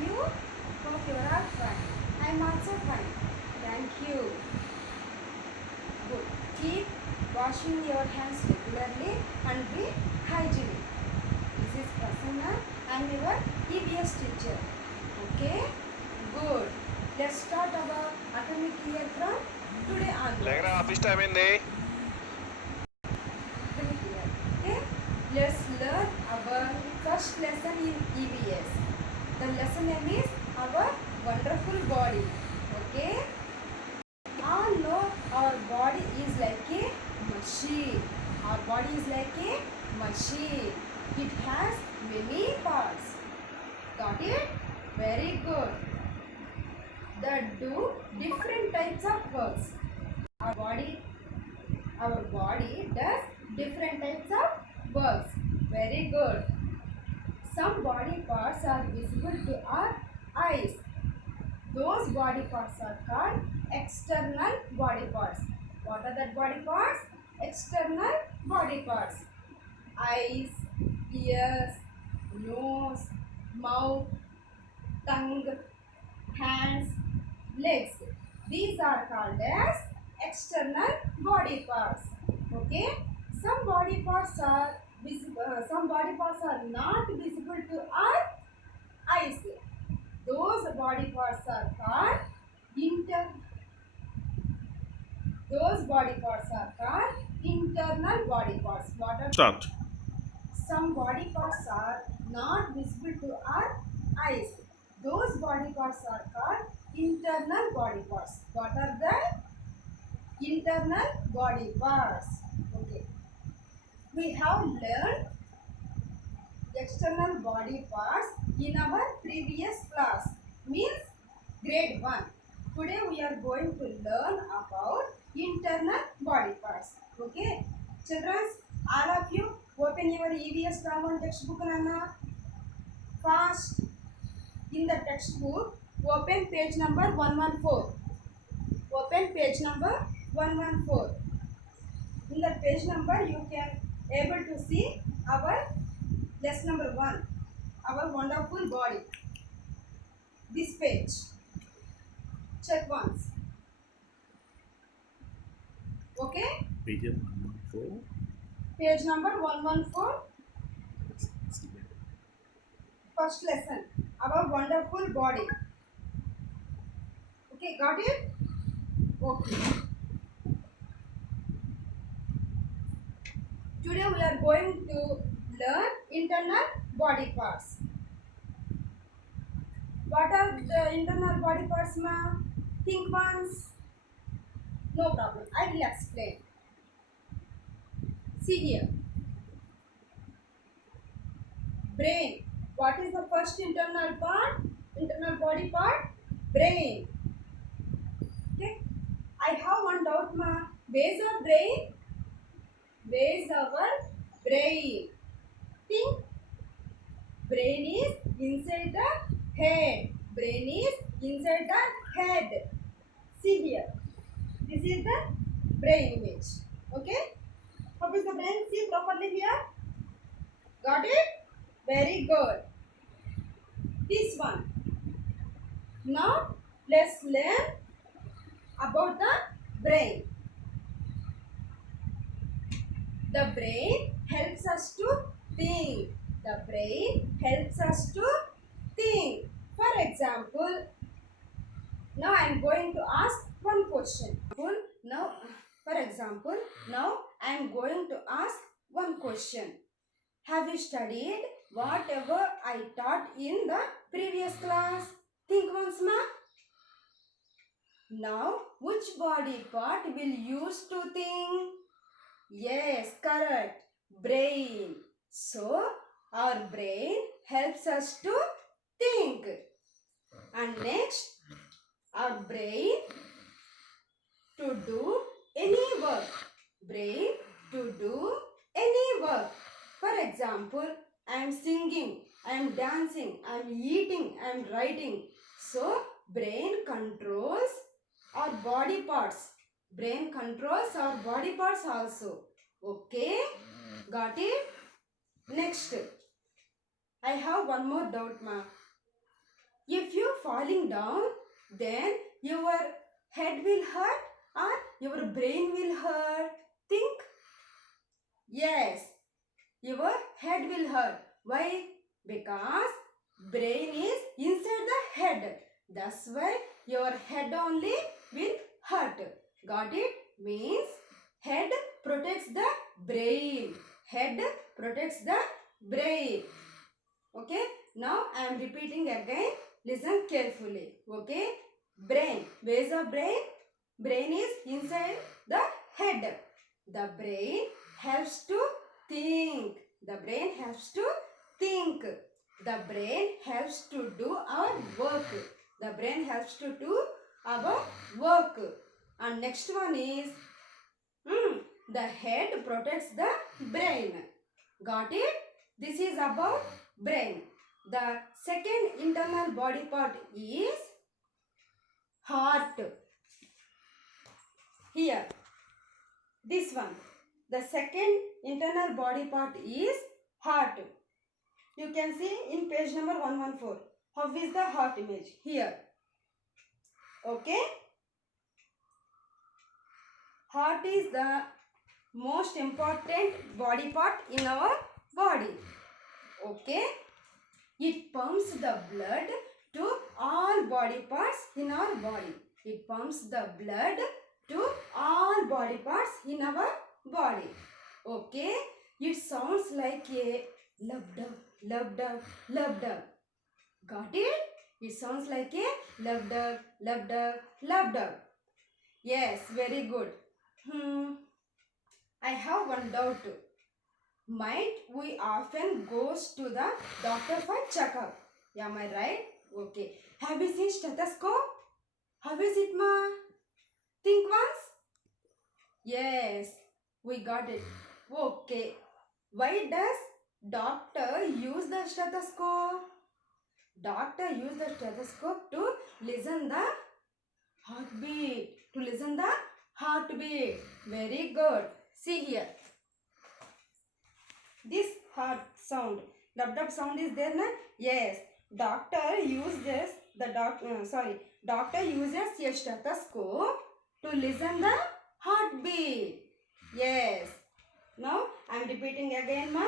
are you? Hope you are fine. I am also fine. Thank you. Good. Keep washing your hands regularly and be hygienic. This is Prasanna. I am your EVS teacher. Okay? Good. Let's start our academic year from today onwards. Office time in the Academic year. Okay? Let's learn our first lesson in EVS. The lesson name is our wonderful body. Okay? We all know our body is like a machine. Our body is like a machine. It has many parts. Got it? Very good. That do different types of works. Our body does different types of works. Very good. Some body parts are visible to our eyes. Those body parts are called external body parts. What are that body parts? External body parts. Eyes, ears, nose, mouth, tongue, hands, legs. These are called as external body parts. Okay? Some body parts are visible. Some body parts are not visible to our eyes. Those body parts are called internal body parts. What are start. some body parts are not visible to our eyes. Those body parts are called internal body parts. What are the internal body parts? Okay. We have learned external body parts in our previous class, means grade 1. Today we are going to learn about internal body parts. Okay, children, all of you open your EVS common textbook Nana. Fast. In the textbook, open page number 114. Open page number 114. In the page number you can able to see our lesson number 1, our wonderful body. This page. Check once. Okay? Page 114. Page number 114. First lesson. Our wonderful body. Okay, got it? Okay. Today we are going to learn internal body parts. What are the internal body parts, ma? Think once. No problem. I will explain. See here. Brain. What is the first internal part? Internal body part? Brain. Okay. I have one doubt, ma. Where is our brain? Where is our brain? Think. Brain is inside the head. Brain is inside the head. See here. This is the brain image. Okay. How is the brain? See properly here. Got it? Very good. This one. Now let's learn about the brain. The brain helps us to think. The brain helps us to think. For example, now I am going to ask one question. Now, for example, now I am going to ask one question. Have you studied whatever I taught in the previous class? Think once, ma. Now, which body part will use to think? Yes, correct. Brain. So, our brain helps us to think. And next, our brain to do any work. Brain to do any work. For example, I am singing, I am dancing, I am eating, I am writing. So, brain controls our body parts. Brain controls our body parts also. Okay? Got it? Next. I have one more doubt, ma. A falling down, then your head will hurt or your brain will hurt. Think. Yes, your head will hurt. Why? Because brain is inside the head. That's why your head only will hurt. Got it? Means head protects the brain. Head protects the brain. Okay? Now I am repeating again. Listen carefully. Okay? Brain. Where is the brain? Brain is inside the head. The brain helps to think. The brain helps to think. The brain helps to do our work. The brain helps to do our work. And next one is the head protects the brain. Got it? This is about brain. The second internal body part is heart. Here, this one. The second internal body part is heart. You can see in page number 114. How is the heart image? Here. Okay. Heart is the most important body part in our body. Okay. It pumps the blood to all body parts in our body. It pumps the blood to all body parts in our body. Okay. It sounds like a lub-dub, lub-dub, lub-dub. Got it? It sounds like a lub-dub, lub-dub, lub-dub. Yes, very good. I have one doubt. Might we often goes to the doctor for checkup? Am I right? Okay. Have you seen stethoscope? How is it, ma? Think once. Yes, we got it. Okay. Why does doctor use the stethoscope? Doctor use the stethoscope to listen the heartbeat. To listen the heartbeat. Very good. See here. This heart sound. Dub-dub sound is there, na? Yes. Doctor uses Doctor uses a stethoscope to listen the heartbeat. Yes. Now I am repeating again, ma.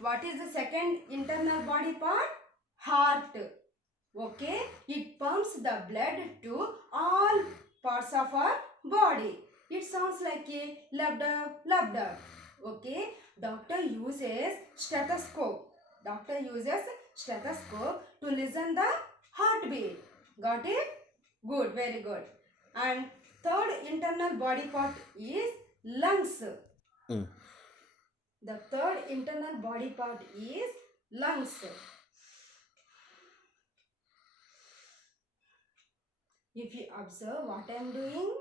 What is the second internal body part? Heart. Okay. It pumps the blood to all parts of our body. It sounds like a lub-dub, lub-dub. Okay. Doctor uses stethoscope. Doctor uses stethoscope to listen the heartbeat. Got it? Good. Very good. And third internal body part is lungs. The third internal body part is lungs. If you observe what I am doing,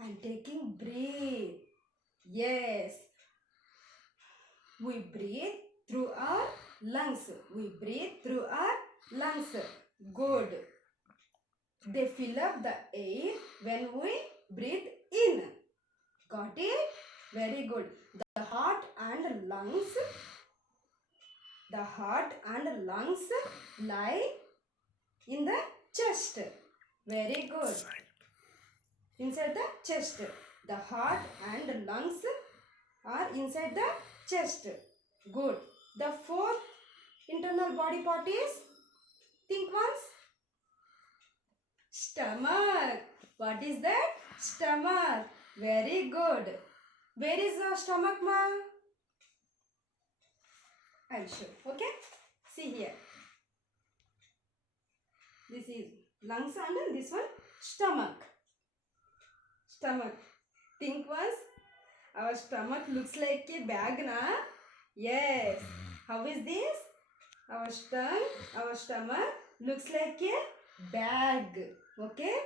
I am taking breath. Yes. We breathe through our lungs. We breathe through our lungs. Good. They fill up the air when we breathe in. Got it? Very good. The heart and lungs lie in the chest. Very good. Inside the chest. The heart and lungs are inside the chest. Good. The fourth internal body part is, think once. Stomach. What is that? Stomach. Very good. Where is the stomach, ma? I'll show. Okay? See here. This is lungs and this one stomach. Stomach. Think once. Our stomach looks like a bag, na? Yes. How is this? Our stomach looks like a bag. Okay?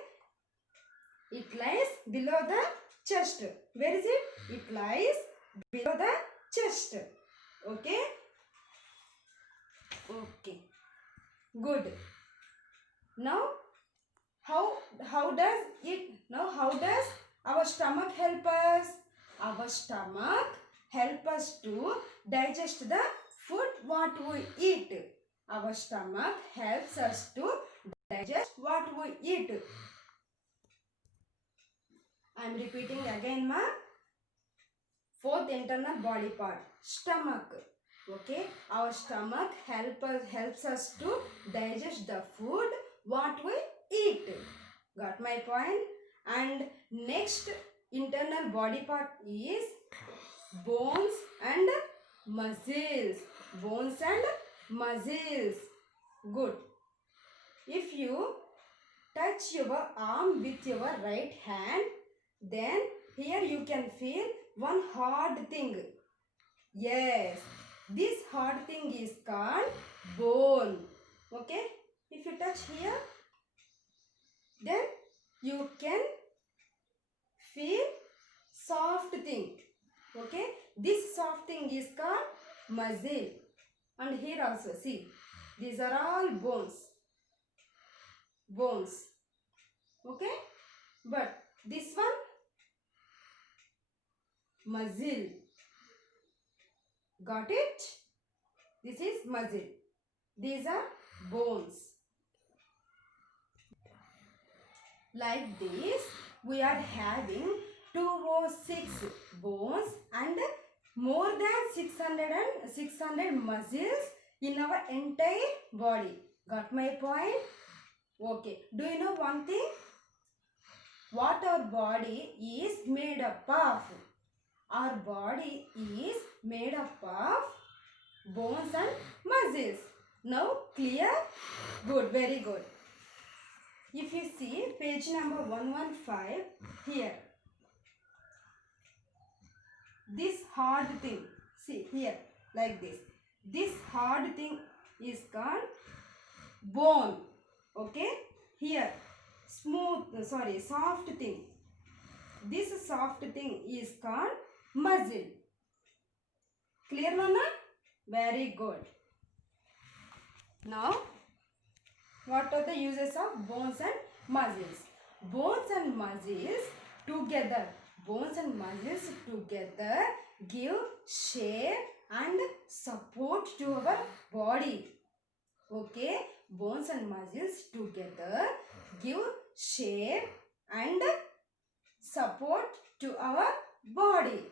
It lies below the chest. Where is it? It lies below the chest. Okay? Okay. Good. Now, how does our stomach help us? Our stomach help us to digest the food what we eat. Our stomach helps us to digest what we eat. I am repeating again, ma. Fourth internal body part, stomach. Okay, our stomach helps us to digest the food what we eat. Got my point? And next internal body part is bones and muscles. Bones and muscles. Good. If you touch your arm with your right hand, then here you can feel one hard thing. Yes, this hard thing is called bone. Okay, if you touch here, then you can feel soft thing. Okay, this soft thing is called muscle. And here also, see, these are all bones. Bones. Okay, but this one, muscle. Got it? This is muscle. These are bones. Like this, we are having 206 bones and more than 600 muscles in our entire body. Got my point? Okay. Do you know one thing? What our body is made up of? Our body is made up of bones and muscles. Now clear? Good, very good. If you see page number 115 here, this hard thing, see here like this. This hard thing is called bone. Okay, here soft thing. This soft thing is called muscle. Clear, Nana? Very good. Now, what are the uses of bones and muscles? Bones and muscles together give shape and support to our body. Okay, bones and muscles together give shape and support to our body.